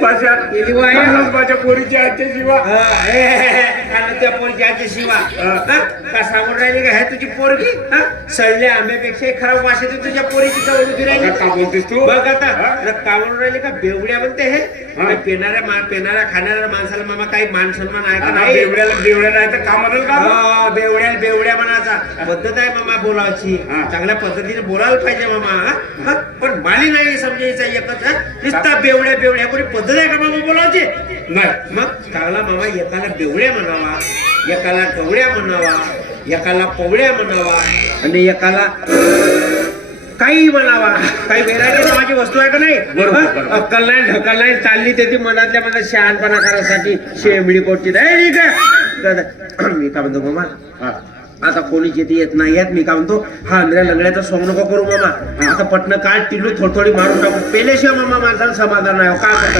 पाशा केली वाय माझ्या पोरीची आजच्या शिवा त्या पोरगी आजच्या शिवा का सांगून राहिली का हे तुझी पोरगी सळल्या आंब्यापेक्षा खराब वास येते तुझ्या पोरीची जवळ उभी राहिली का बोलतेस तू बघ आता का म्हणून राहिली का बेवड्या म्हणते हे पेणाऱ्या खाणाऱ्या माणसाला मामा काही मान सन्मान आहे का नाही बेवड्या नाही तर का म्हणेल का बेवड्या म्हणाचा पद्धत आहे मामा बोलायची चांगल्या पद्धतीने बोलायला पाहिजे मामा पण माली नाही समजायचा एकच नुसता बेवड्या कोणी पद्धत आहे का मामा बोलायची नाही मग चांगला मामा एकाला बेवड्या म्हणावा एकाला गवड्या म्हणावा एकाला पवड्या म्हणावा आणि एकाला काही म्हणावा काही वेरायटी नावाची वस्तू आहे का नाही अक्कल नाही ढकल नाही चालली ते ती मनातल्या मनात शहाणपणा करायसाठी शेंबडी कोटची नाही का मी का म्हणतो मामा आता कोणी शेती येत नाही येत मी का म्हणतो हा अंधऱ्या लंगड्याचा सोंग नको करू मामा आता पटणं काळ टिल्लू थोडी मारून टाकू पेल्याशिवाय मामा माणसाला समाधान नाही काय